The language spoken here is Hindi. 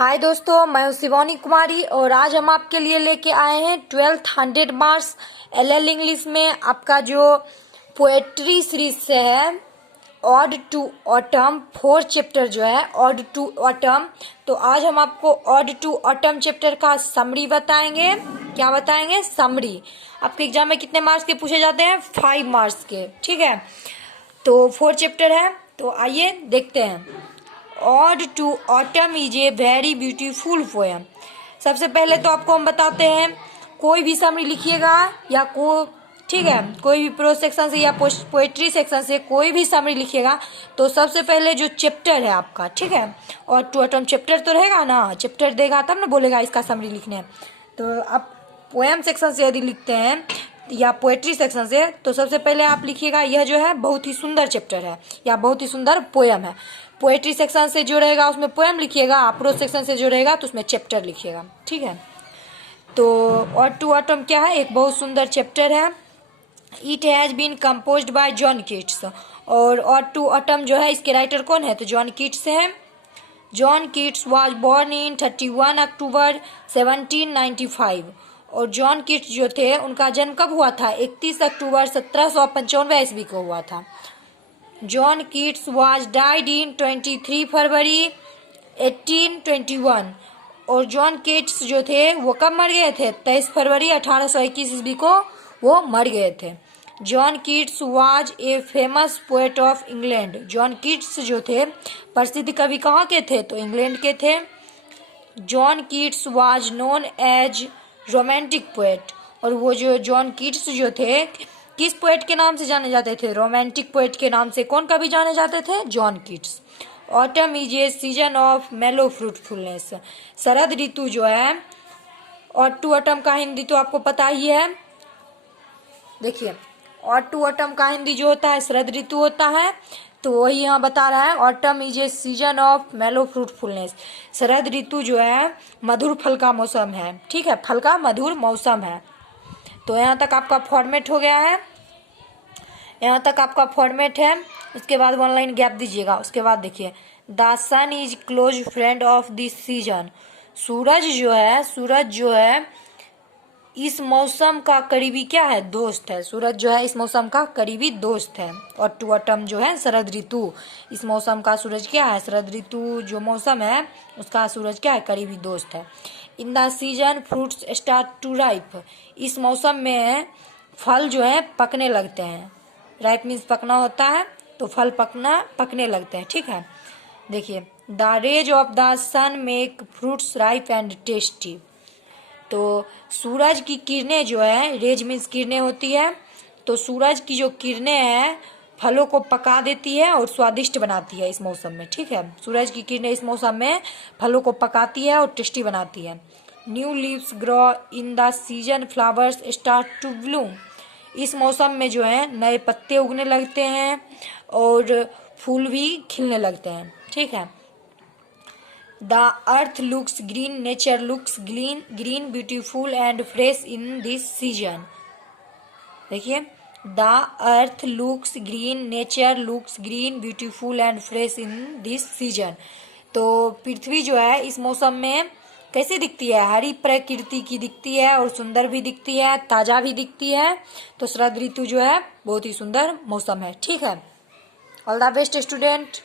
हाय दोस्तों, मैं हूँ शिवानी कुमारी और आज हम आपके लिए लेके आए हैं 1200 मार्क्स एलएल इंग्लिश में आपका जो पोएट्री सीरीज से है ऑड टू ऑटम 4 चैप्टर जो है ऑड टू ऑटम। तो आज हम आपको ऑड टू ऑटम चैप्टर का समरी बताएंगे। क्या बताएंगे? समरी। आपके एग्जाम में कितने मार्क्स के पूछे जाते हैं? 5 मार्क्स के। ठीक है, तो 4 चैप्टर है, तो आइए देखते हैं। Ode to autumn is a very beautiful poem. सबसे पहले तो आपको हम बताते हैं, कोई भी समरी लिखिएगा या ठीक है, कोई भी प्रोज सेक्शन से या पोएट्री सेक्शन से कोई भी समरी लिखिएगा तो सबसे पहले जो चैप्टर है आपका, ठीक है, और टू ऑटम चैप्टर तो रहेगा ना, चैप्टर देगा तब ना बोलेगा इसका समरी लिखने है। तो आप पोएम सेक्शन से यदि लिखते हैं या पोएट्री सेक्शन से तो सबसे पहले आप लिखिएगा यह जो है बहुत ही सुंदर चैप्टर है या बहुत ही सुंदर पोएम है। पोएट्री सेक्शन से जो रहेगा उसमें पोएम लिखिएगा, प्रोज सेक्शन से जो रहेगा तो उसमें चैप्टर लिखिएगा। ठीक है, तो ऑड टू ऑटम क्या है? एक बहुत सुंदर चैप्टर है। It has been composed by John Keats. और ऑड टू ऑटम जो है इसके राइटर कौन है? तो जॉन कीट्स है। John Keats was born in 31 October 1795। और जॉन कीट्स जो थे उनका जन्म कब हुआ था? 31 अक्टूबर 1795 ईस्वी को हुआ था। John Keats was died in 23 फरवरी 1821। और जॉन कीट्स जो थे वो कब मर गए थे? 23 फरवरी 1821 ईस्वी को वो मर गए थे। John Keats was a famous poet of England. John Keats जो थे प्रसिद्ध कवि कहाँ के थे? तो इंग्लैंड के थे। John Keats was known as romantic poet. और वो जो जॉन कीट्स जो थे किस पोएट के नाम से जाने जाते थे? रोमांटिक पोएट के नाम से। कौन कवि जाने जाते थे? John Keats. Autumn is A season of मेलो फ्रूटफुलनेस। शरद ऋतु जो है, ऑड टू ऑटम का हिंदी तो आपको पता ही है। देखिए, ऑड टू ऑटम का हिंदी जो होता है शरद ऋतु होता है, तो वही यहाँ बता रहा है autumn is A season of मेलो फ्रूटफुलनेस। शरद ऋतु जो है मधुर फल का मौसम है। ठीक है, फल का मधुर मौसम है। तो यहाँ तक आपका फॉर्मेट हो गया है, यहाँ तक आपका फॉर्मेट है। उसके बाद वन लाइन गैप दीजिएगा। उसके बाद देखिए, the sun is close friend of this season. सूरज जो है इस मौसम का करीबी क्या है? दोस्त है। सूरज जो है इस मौसम का करीबी दोस्त है। और टू ऑटम जो है शरद ऋतु, इस मौसम का सूरज क्या है? शरद ऋतु जो मौसम है उसका सूरज क्या है? करीबी दोस्त है। In the season fruits start to ripe. इस मौसम में फल जो है पकने लगते हैं। राइप मीन्स पकना होता है, तो फल पकने लगते हैं। ठीक है, देखिए, the rays of the sun make fruits ripe and tasty. तो सूरज की किरणें जो है, रेज मीन्स किरणें होती है, तो सूरज की जो किरणें हैं फलों को पका देती है और स्वादिष्ट बनाती है इस मौसम में। ठीक है, सूरज की किरणें इस मौसम में फलों को पकाती है और टेस्टी बनाती है। New leaves grow in the season, flowers start to bloom. इस मौसम में जो है नए पत्ते उगने लगते हैं और फूल भी खिलने लगते हैं। ठीक है, the earth looks green, nature looks green beautiful and fresh in this season. देखिए, the earth looks green, nature looks green beautiful and fresh in this season. तो पृथ्वी जो है इस मौसम में कैसी दिखती है? हरी प्रकृति की दिखती है और सुंदर भी दिखती है, ताजा भी दिखती है। तो शरद ऋतु जो है बहुत ही सुंदर मौसम है। ठीक है, ऑल द बेस्ट स्टूडेंट।